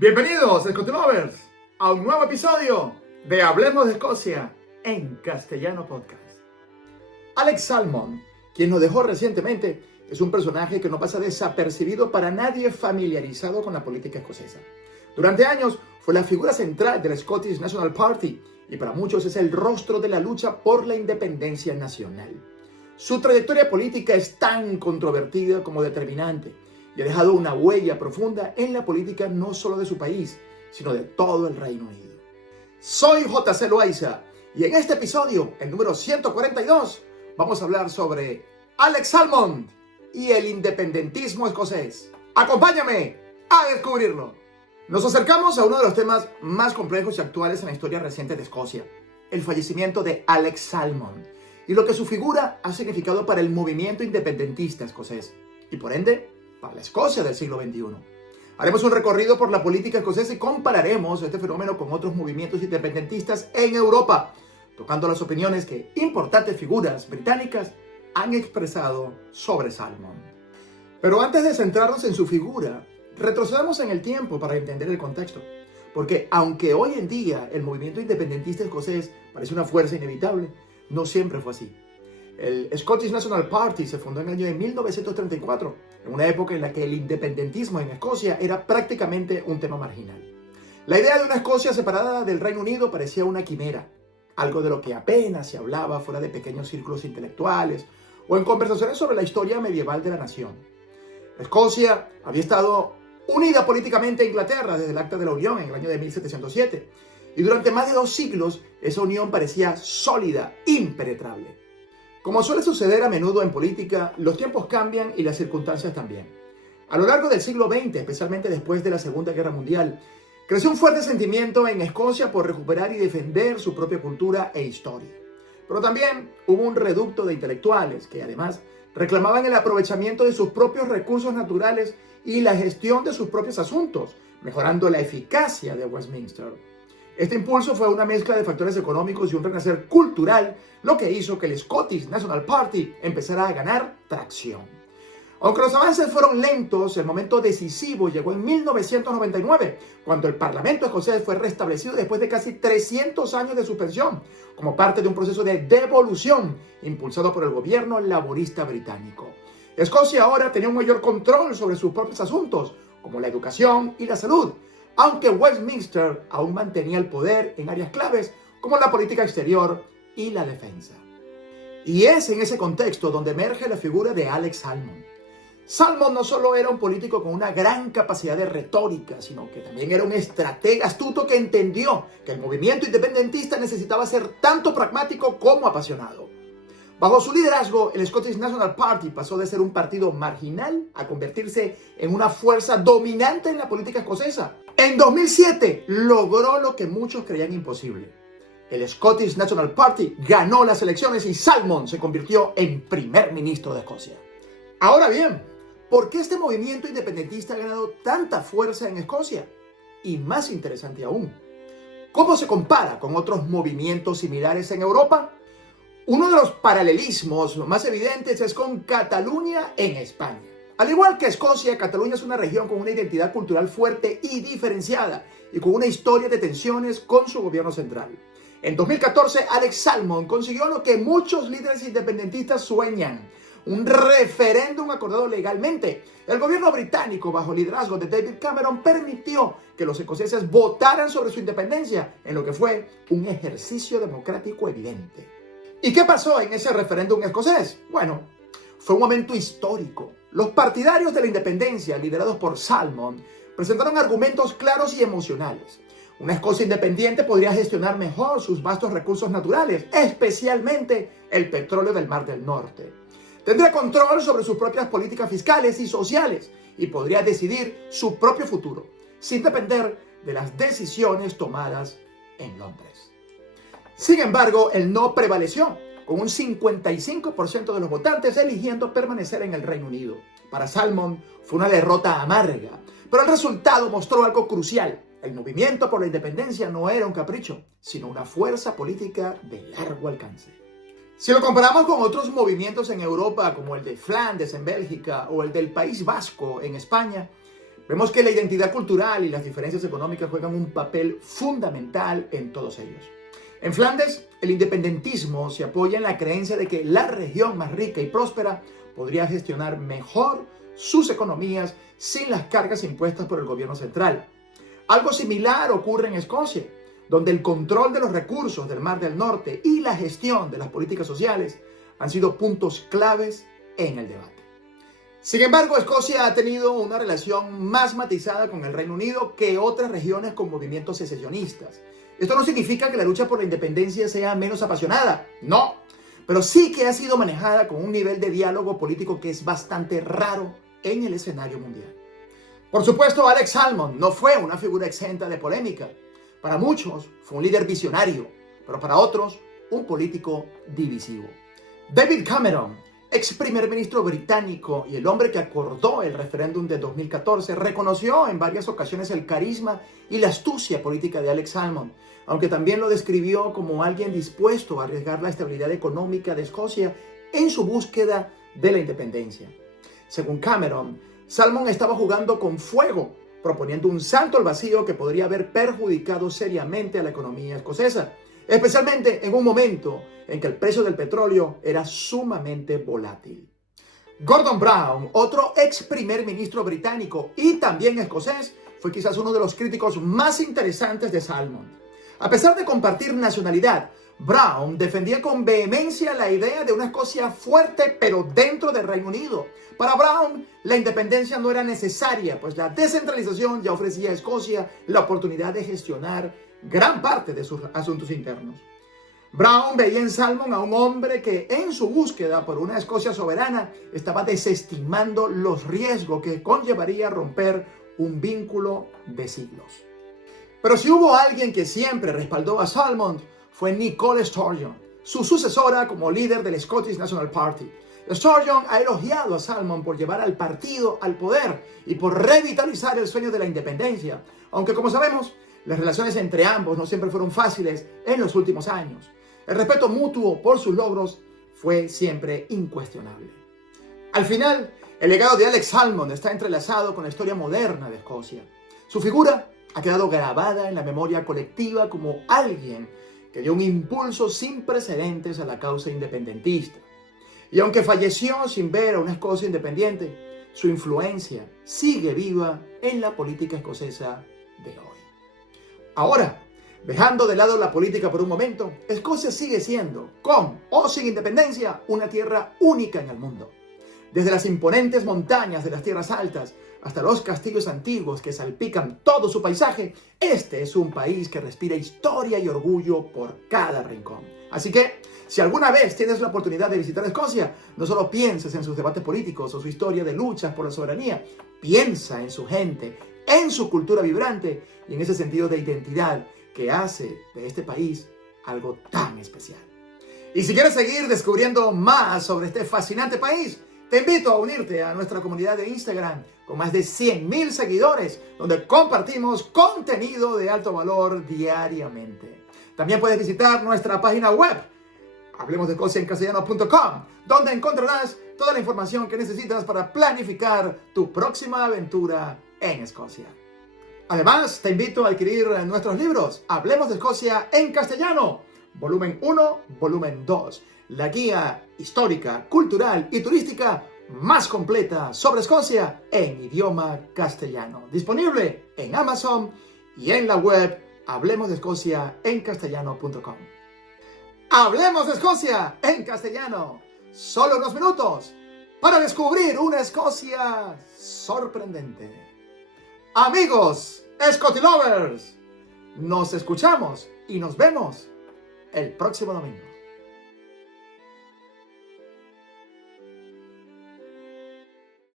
Bienvenidos, Scotilovers, a un nuevo episodio de Hablemos de Escocia en castellano podcast. Alex Salmond, quien nos dejó recientemente, es un personaje que no pasa desapercibido para nadie familiarizado con la política escocesa. Durante años fue la figura central del Scottish National Party y para muchos es el rostro de la lucha por la independencia nacional. Su trayectoria política es tan controvertida como determinante y ha dejado una huella profunda en la política no solo de su país, sino de todo el Reino Unido. Soy J.C. Loaiza y en este episodio, el número 142, vamos a hablar sobre Alex Salmond y el independentismo escocés. ¡Acompáñame a descubrirlo! Nos acercamos a uno de los temas más complejos y actuales en la historia reciente de Escocia, el fallecimiento de Alex Salmond y lo que su figura ha significado para el movimiento independentista escocés y por ende para la Escocia del siglo XXI. Haremos un recorrido por la política escocesa y compararemos este fenómeno con otros movimientos independentistas en Europa, tocando las opiniones que importantes figuras británicas han expresado sobre Salmond. Pero antes de centrarnos en su figura, retrocedamos en el tiempo para entender el contexto, porque aunque hoy en día el movimiento independentista escocés parece una fuerza inevitable, no siempre fue así. El Scottish National Party se fundó en el año de 1934, en una época en la que el independentismo en Escocia era prácticamente un tema marginal. La idea de una Escocia separada del Reino Unido parecía una quimera, algo de lo que apenas se hablaba fuera de pequeños círculos intelectuales o en conversaciones sobre la historia medieval de la nación. Escocia había estado unida políticamente a Inglaterra desde el Acta de la Unión en el año de 1707, y durante más de 2 siglos esa unión parecía sólida, impenetrable. Como suele suceder a menudo en política, los tiempos cambian y las circunstancias también. A lo largo del siglo XX, especialmente después de la Segunda Guerra Mundial, creció un fuerte sentimiento en Escocia por recuperar y defender su propia cultura e historia. Pero también hubo un reducto de intelectuales que además reclamaban el aprovechamiento de sus propios recursos naturales y la gestión de sus propios asuntos, mejorando la eficacia de Westminster. Este impulso fue una mezcla de factores económicos y un renacer cultural, lo que hizo que el Scottish National Party empezara a ganar tracción. Aunque los avances fueron lentos, el momento decisivo llegó en 1999, cuando el Parlamento escocés fue restablecido después de casi 300 años de suspensión, como parte de un proceso de devolución impulsado por el gobierno laborista británico. Escocia ahora tenía un mayor control sobre sus propios asuntos, como la educación y la salud, aunque Westminster aún mantenía el poder en áreas claves como la política exterior y la defensa. Y es en ese contexto donde emerge la figura de Alex Salmond. Salmond no solo era un político con una gran capacidad de retórica, sino que también era un estratega astuto que entendió que el movimiento independentista necesitaba ser tanto pragmático como apasionado. Bajo su liderazgo, el Scottish National Party pasó de ser un partido marginal a convertirse en una fuerza dominante en la política escocesa. En 2007 logró lo que muchos creían imposible. El Scottish National Party ganó las elecciones y Salmond se convirtió en primer ministro de Escocia. Ahora bien, ¿por qué este movimiento independentista ha ganado tanta fuerza en Escocia? Y más interesante aún, ¿cómo se compara con otros movimientos similares en Europa? Uno de los paralelismos más evidentes es con Cataluña en España. Al igual que Escocia, Cataluña es una región con una identidad cultural fuerte y diferenciada y con una historia de tensiones con su gobierno central. En 2014, Alex Salmond consiguió lo que muchos líderes independentistas sueñan: un referéndum acordado legalmente. El gobierno británico, bajo el liderazgo de David Cameron, permitió que los escoceses votaran sobre su independencia en lo que fue un ejercicio democrático evidente. ¿Y qué pasó en ese referéndum escocés? Bueno, fue un momento histórico. Los partidarios de la independencia, liderados por Salmond, presentaron argumentos claros y emocionales. Una Escocia independiente podría gestionar mejor sus vastos recursos naturales, especialmente el petróleo del Mar del Norte. Tendría control sobre sus propias políticas fiscales y sociales y podría decidir su propio futuro, sin depender de las decisiones tomadas en Londres. Sin embargo, el no prevaleció, con un 55% de los votantes eligiendo permanecer en el Reino Unido. Para Salmond fue una derrota amarga, pero el resultado mostró algo crucial. El movimiento por la independencia no era un capricho, sino una fuerza política de largo alcance. Si lo comparamos con otros movimientos en Europa, como el de Flandes en Bélgica o el del País Vasco en España, Vemos que la identidad cultural y las diferencias económicas juegan un papel fundamental en todos ellos. En Flandes, el independentismo se apoya en la creencia de que la región más rica y próspera podría gestionar mejor sus economías sin las cargas impuestas por el gobierno central. Algo similar ocurre en Escocia, donde el control de los recursos del Mar del Norte y la gestión de las políticas sociales han sido puntos claves en el debate. Sin embargo, Escocia ha tenido una relación más matizada con el Reino Unido que otras regiones con movimientos secesionistas. Esto no significa que la lucha por la independencia sea menos apasionada, no, pero sí que ha sido manejada con un nivel de diálogo político que es bastante raro en el escenario mundial. Por supuesto, Alex Salmond no fue una figura exenta de polémica. Para muchos fue un líder visionario, pero para otros un político divisivo. David Cameron, ex primer ministro británico y el hombre que acordó el referéndum de 2014, reconoció en varias ocasiones el carisma y la astucia política de Alex Salmond, aunque también lo describió como alguien dispuesto a arriesgar la estabilidad económica de Escocia en su búsqueda de la independencia. Según Cameron, Salmond estaba jugando con fuego, proponiendo un salto al vacío que podría haber perjudicado seriamente a la economía escocesa, especialmente en un momento en que el precio del petróleo era sumamente volátil. Gordon Brown, otro ex primer ministro británico y también escocés, fue quizás uno de los críticos más interesantes de Salmond. A pesar de compartir nacionalidad, Brown defendía con vehemencia la idea de una Escocia fuerte pero dentro del Reino Unido. Para Brown, la independencia no era necesaria, pues la descentralización ya ofrecía a Escocia la oportunidad de gestionar gran parte de sus asuntos internos. Brown veía en Salmond a un hombre que en su búsqueda por una Escocia soberana estaba desestimando los riesgos que conllevaría romper un vínculo de siglos. Pero si hubo alguien que siempre respaldó a Salmond, fue Nicola Sturgeon, su sucesora como líder del Scottish National Party. Sturgeon ha elogiado a Salmond por llevar al partido al poder y por revitalizar el sueño de la independencia, aunque como sabemos, las relaciones entre ambos no siempre fueron fáciles en los últimos años. El respeto mutuo por sus logros fue siempre incuestionable. Al final, el legado de Alex Salmond está entrelazado con la historia moderna de Escocia. Su figura ha quedado grabada en la memoria colectiva como alguien que dio un impulso sin precedentes a la causa independentista. Y aunque falleció sin ver a una Escocia independiente, su influencia sigue viva en la política escocesa de hoy. Ahora, dejando de lado la política por un momento, Escocia sigue siendo, con o sin independencia, una tierra única en el mundo. Desde las imponentes montañas de las tierras altas hasta los castillos antiguos que salpican todo su paisaje, este es un país que respira historia y orgullo por cada rincón. Así que, si alguna vez tienes la oportunidad de visitar Escocia, no solo pienses en sus debates políticos o su historia de luchas por la soberanía, piensa en su gente, en su cultura vibrante y en ese sentido de identidad que hace de este país algo tan especial. Y si quieres seguir descubriendo más sobre este fascinante país, te invito a unirte a nuestra comunidad de Instagram con más de 100,000 seguidores, donde compartimos contenido de alto valor diariamente. También puedes visitar nuestra página web, hablemosdeescociaencastellano.com, donde encontrarás toda la información que necesitas para planificar tu próxima aventura en Escocia. Además, te invito a adquirir nuestros libros, Hablemos de Escocia en Castellano, volumen 1, volumen 2, la guía histórica, cultural y turística más completa sobre Escocia en idioma castellano. Disponible en Amazon y en la web hablemosdeescociaencastellano.com. Hablemos de Escocia en castellano. Solo unos minutos para descubrir una Escocia sorprendente. Amigos Scotty Lovers, nos escuchamos y nos vemos el próximo domingo.